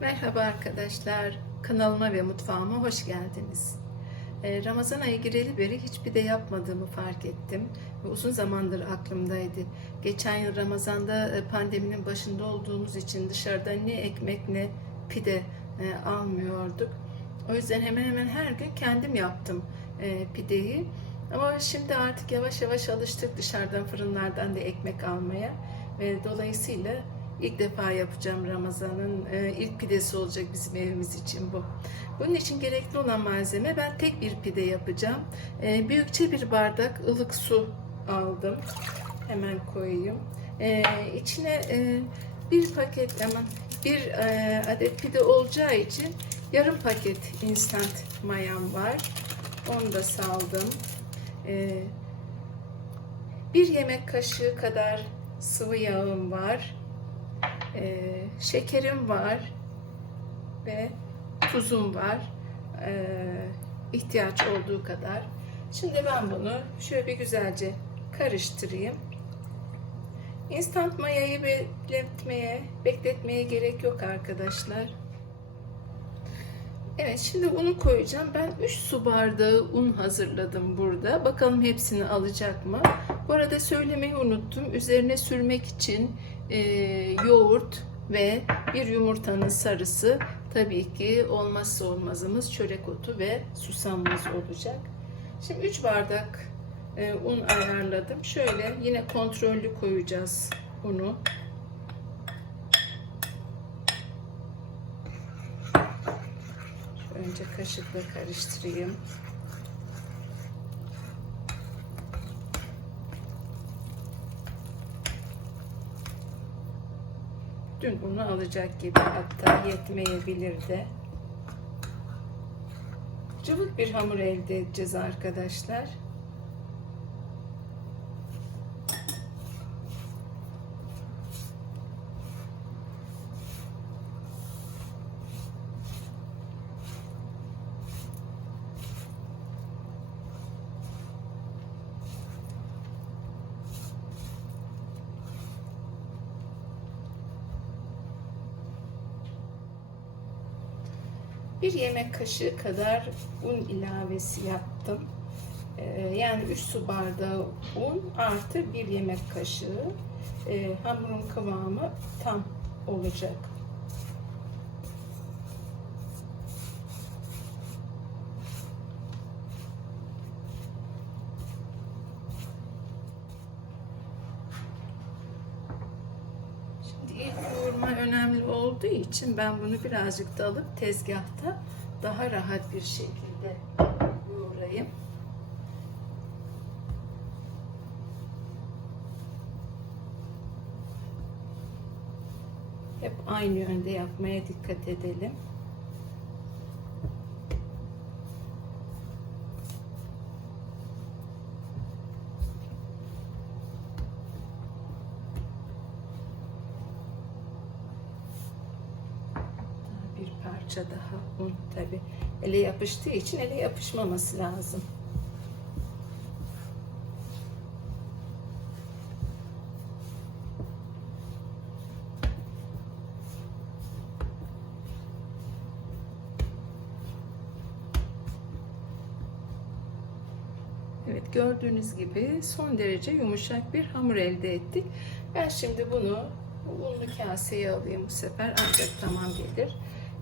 Merhaba arkadaşlar, kanalıma ve mutfağıma hoş geldiniz. Ee, Ramazan ayı gireli beri hiç pide yapmadığımı fark ettim uzun zamandır aklımdaydı. Geçen yıl Ramazan'da e, pandeminin başında olduğumuz için dışarıda ne ekmek ne pide e, almıyorduk. O yüzden hemen hemen her gün kendim yaptım e, pideyi. Ama şimdi artık yavaş yavaş alıştık dışarıdan fırınlardan da ekmek almaya dolayısıyla İlk defa yapacağım Ramazan'ın e, ilk pidesi olacak bizim evimiz için bu. Bunun için gerekli olan malzeme ben tek bir pide yapacağım. E, büyükçe bir bardak ılık su aldım. Hemen koyayım. E, içine bir paket aman bir adet pide olacağı için yarım paket instant mayam var. Onu da saldım. Bir yemek kaşığı kadar sıvı yağım var. Ee, şekerim var ve tuzum var. Ee, ihtiyaç olduğu kadar. Şimdi ben bunu şöyle bir güzelce karıştırayım. Instant mayayı bekletmeye, bekletmeye gerek yok arkadaşlar. Evet şimdi unu koyacağım. Ben 3 su bardağı un hazırladım burada. Bakalım hepsini alacak mı? Bu arada söylemeyi unuttum. Üzerine sürmek için e, yoğurt ve bir yumurtanın sarısı tabii ki olmazsa olmazımız çörek otu ve susamımız olacak. Şimdi 3 bardak e, un ayarladım. Şöyle yine kontrollü koyacağız unu. Önce kaşıkla karıştırayım. Dün unu alacak gibi hatta yetmeyebilir de. Cıvık bir hamur elde edeceğiz arkadaşlar. Bir yemek kaşığı kadar un ilavesi yaptım. Ee, yani 3 su bardağı un artı bir yemek kaşığı ee, hamurun kıvamı tam olacak. Şimdi yoğurma önemli olduğu için ben bunu birazcık da alıp tezgahta daha rahat bir şekilde yoğurayım. Hep aynı yönde yapmaya dikkat edelim. bir parça daha un tabi ele yapıştığı için ele yapışmaması lazım. Evet gördüğünüz gibi son derece yumuşak bir hamur elde ettik. Ben şimdi bunu unlu kaseye alayım bu sefer ancak tamam gelir.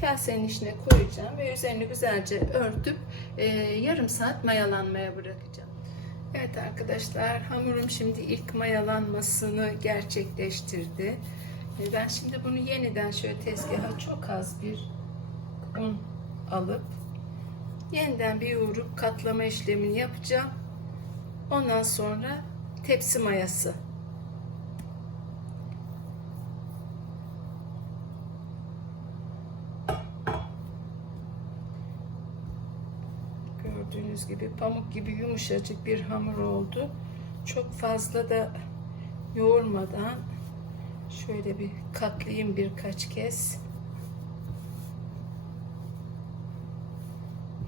Kasenin içine koyacağım ve üzerini güzelce örtüp e, yarım saat mayalanmaya bırakacağım. Evet arkadaşlar hamurum şimdi ilk mayalanmasını gerçekleştirdi. E, ben şimdi bunu yeniden şöyle tezgaha çok az bir un alıp yeniden bir yoğurup katlama işlemini yapacağım. Ondan sonra tepsi mayası Gördüğünüz gibi pamuk gibi yumuşacık bir hamur oldu. Çok fazla da yoğurmadan şöyle bir katlayayım birkaç kez.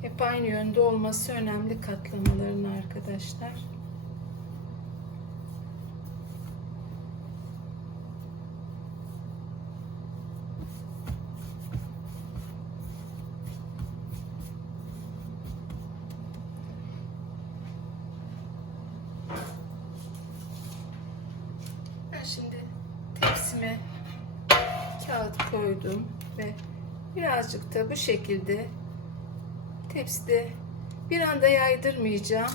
Hep aynı yönde olması önemli katlamaların arkadaşlar. Kağıt koydum ve birazcık da bu şekilde tepside bir anda yaydırmayacağım.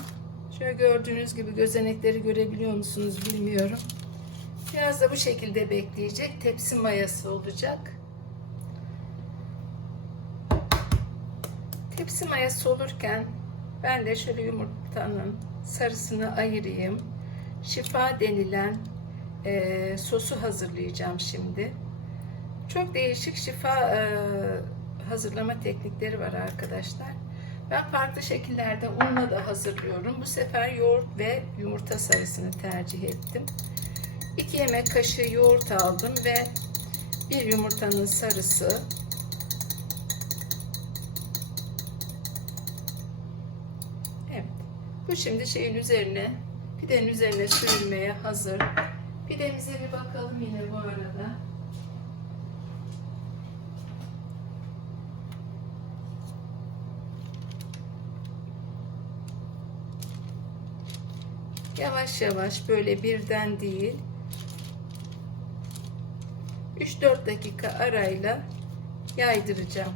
Şöyle gördüğünüz gibi gözenekleri görebiliyor musunuz bilmiyorum. Biraz da bu şekilde bekleyecek. Tepsi mayası olacak. Tepsi mayası olurken ben de şöyle yumurtanın sarısını ayırayım. Şifa denilen e, sosu hazırlayacağım şimdi. Çok değişik şifa e, hazırlama teknikleri var arkadaşlar. Ben farklı şekillerde unla da hazırlıyorum. Bu sefer yoğurt ve yumurta sarısını tercih ettim. 2 yemek kaşığı yoğurt aldım ve bir yumurtanın sarısı Evet. Bu şimdi şeyin üzerine pidenin üzerine sürülmeye hazır. Pidemize bir bakalım yine bu arada. Yavaş yavaş böyle birden değil 3-4 dakika arayla yaydıracağım.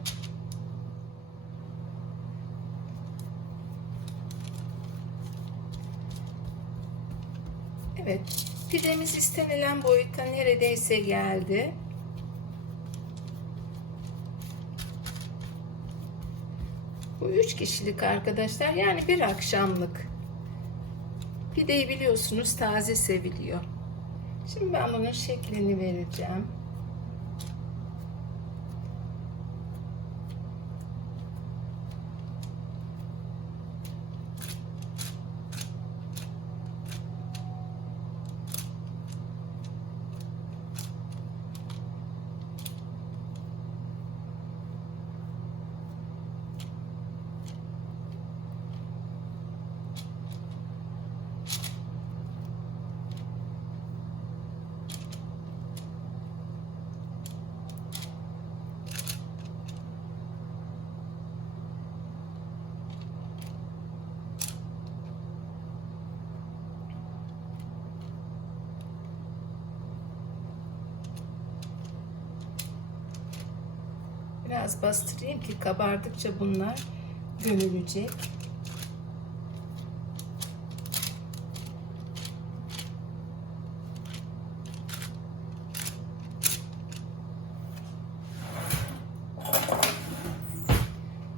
Evet, pidemiz istenilen boyuta neredeyse geldi. Bu üç kişilik arkadaşlar, yani bir akşamlık. Pideyi biliyorsunuz taze seviliyor. Şimdi ben bunun şeklini vereceğim. Biraz bastırayım ki kabardıkça bunlar gömülecek.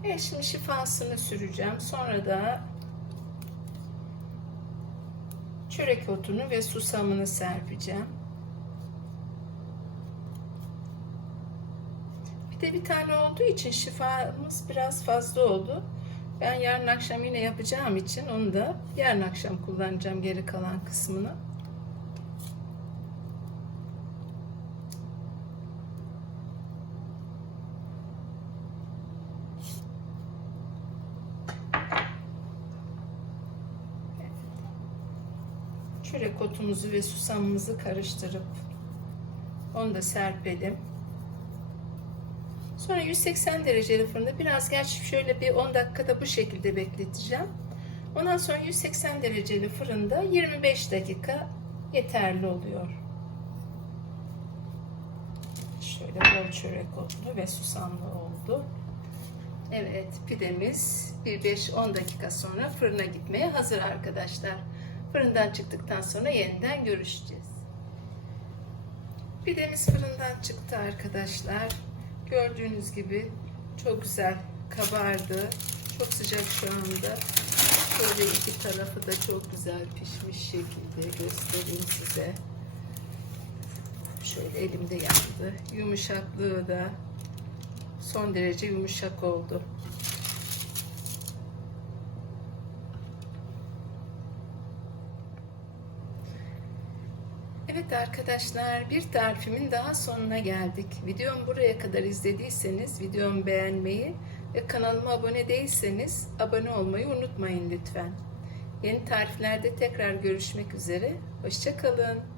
Evet şimdi şifasını süreceğim. Sonra da çörek otunu ve susamını serpeceğim. Bir de bir tane olduğu için şifamız biraz fazla oldu. Ben yarın akşam yine yapacağım için onu da yarın akşam kullanacağım geri kalan kısmını. Çörek otumuzu ve susamımızı karıştırıp onu da serpelim. Sonra 180 dereceli fırında biraz gerçi şöyle bir 10 dakikada bu şekilde bekleteceğim. Ondan sonra 180 dereceli fırında 25 dakika yeterli oluyor. Şöyle bol çörek otlu ve susamlı oldu. Evet pidemiz bir 5-10 dakika sonra fırına gitmeye hazır arkadaşlar. Fırından çıktıktan sonra yeniden görüşeceğiz. Pidemiz fırından çıktı arkadaşlar. Gördüğünüz gibi çok güzel kabardı. Çok sıcak şu anda. Şöyle iki tarafı da çok güzel pişmiş şekilde göstereyim size. Şöyle elimde yandı. Yumuşaklığı da son derece yumuşak oldu. Arkadaşlar bir tarifimin daha sonuna geldik. Videomu buraya kadar izlediyseniz videomu beğenmeyi ve kanalıma abone değilseniz abone olmayı unutmayın lütfen. Yeni tariflerde tekrar görüşmek üzere. Hoşçakalın.